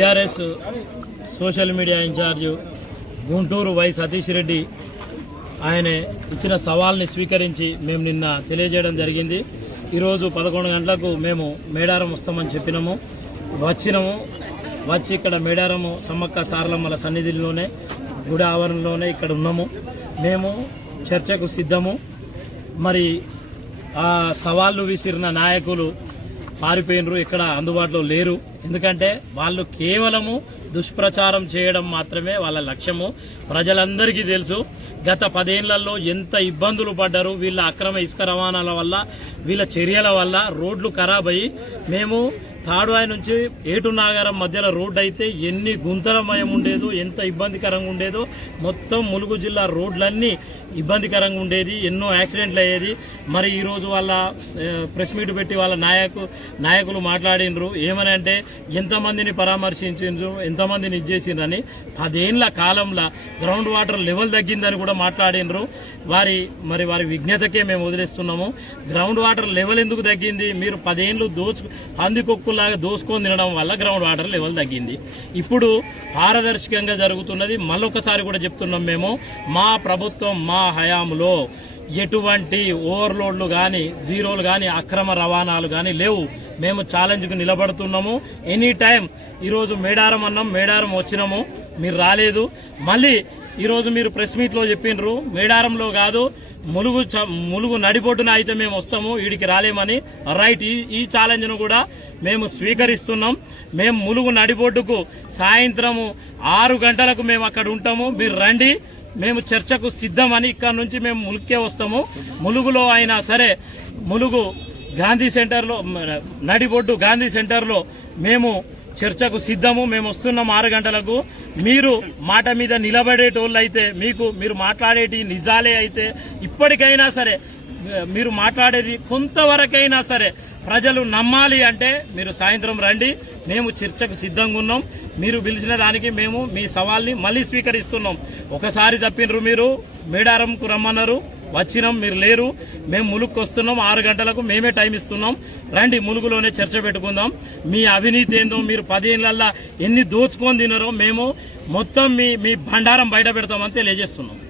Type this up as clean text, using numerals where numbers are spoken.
TRS social media incharge Guntur Y Satish Reddy ఆయన ఇచ్చిన సవాల్ని స్వీకరించి మేము నిన్న తెలియజేయడం జరిగింది. ఈరోజు 11 గంటలకు మేము మేడారం వస్తామని చెప్పినాము. వచ్చి ఇక్కడ మేడారము సమ్మక్క సారలమ్మల సన్నిధిలోనే గుడి ఆవరణలోనే ఇక్కడ ఉన్నాము. మేము చర్చకు సిద్ధము. మరి ఆ సవాళ్లు విసిరిన నాయకులు పారిపోయినరు, ఇక్కడ అందుబాటులో లేరు. ఎందుకంటే వాళ్ళు కేవలము దుష్ప్రచారం చేయడం మాత్రమే వాళ్ళ లక్ష్యము. ప్రజలందరికీ తెలుసు గత 10 ఏళ్లలో ఎంత ఇబ్బందులు పడ్డారు. వీళ్ళ అక్రమ ఇసుక రవాణాల వల్ల, వీళ్ళ చర్యల వల్ల రోడ్లు ఖరాబ్ అయ్యి మేము తాడువాయి నుంచి ఏటు నాగారం మధ్యలో రోడ్డు అయితే ఎన్ని గుంతలమయం ఉండేదో, ఎంత ఇబ్బందికరంగా ఉండేదో. మొత్తం ములుగు జిల్లా రోడ్లన్నీ ఇబ్బందికరంగా ఉండేది, ఎన్నో యాక్సిడెంట్లు అయ్యేది. మరి ఈరోజు వాళ్ళ ప్రెస్ మీట్ పెట్టి వాళ్ళ నాయకులు మాట్లాడినరు. ఏమని అంటే ఎంతమందిని పరామర్శించారు, ఎంతమందిని ఇచ్చేసిండ్రని. 10 ఏళ్ల కాలంలో గ్రౌండ్ వాటర్ లెవెల్ తగ్గిందని కూడా మాట్లాడినరు. వారి విజ్ఞతకే మేము వదిలేస్తున్నాము. గ్రౌండ్ వాటర్ లెవెల్ ఎందుకు తగ్గింది? మీరు 10 ఏళ్లు పందికొక్కులాగా దోసుకొని తినడం వల్ల గ్రౌండ్ వాటర్ లెవెల్ తగ్గింది. ఇప్పుడు పారదర్శకంగా జరుగుతున్నది. మళ్ళొకసారి కూడా చెప్తున్నాం, మేము మా ప్రభుత్వం మా హయాంలో ఎటువంటి ఓవర్లోడ్లు కానీ, జీరోలు కానీ, అక్రమ రవాణాలు కానీ లేవు. మేము ఛాలెంజ్కు నిలబడుతున్నాము. ఎనీ టైం ఈరోజు మేడారం అన్నాం, మేడారం వచ్చినాము, మీరు రాలేదు. మళ్ళీ ఈరోజు మీరు ప్రెస్ మీట్లో చెప్పినరు మేడారంలో కాదు ములుగు నడిబొడ్డున అయితే మేము వస్తాము, వీడికి రాలేమని. రైట్, ఈ ఛాలెంజ్ను కూడా మేము స్వీకరిస్తున్నాం. మేము ములుగు నడిబొడ్డుకు సాయంత్రము 6 గంటలకు మేము అక్కడ ఉంటాము, మీరు రండి, మేము చర్చకు సిద్ధమని. ఇక్కడ నుంచి మేము ములుగుకే వస్తాము. ములుగులో అయినా సరే, ములుగు గాంధీ సెంటర్లో, నడిబొడ్డు గాంధీ సెంటర్లో మేము చర్చకు సిద్ధము. మేము వస్తున్నాం 6 గంటలకు. మీరు మాట మీద నిలబడేటోళ్ళు అయితే, మీరు మాట్లాడేటి నిజాలే అయితే, ఇప్పటికైనా సరే మీరు మాట్లాడేది కొంతవరకైనా సరే ప్రజలు నమ్మాలి అంటే మీరు సాయంత్రం రండి, మేము చర్చకు సిద్ధంగా ఉన్నాం. మీరు పిలిచిన దానికి మేము మీ సవాల్ని మళ్ళీ స్వీకరిస్తున్నాం. ఒకసారి తప్పినరు, మీరు మేడారంకు రమ్మన్నారు, వచ్చినాం, మీరు లేరు. మేము ములుగుకు వస్తున్నాం 6 గంటలకు, మేమే టైం ఇస్తున్నాం. రండి, ములుగులోనే చర్చ పెట్టుకుందాం. మీ అవినీతి ఏందో, మీరు 10 ఏళ్లలో ఎన్ని దోచుకొని తిన్నారో మేము మొత్తం మీ బండారం బయట పెడతామని తెలియజేస్తున్నాం.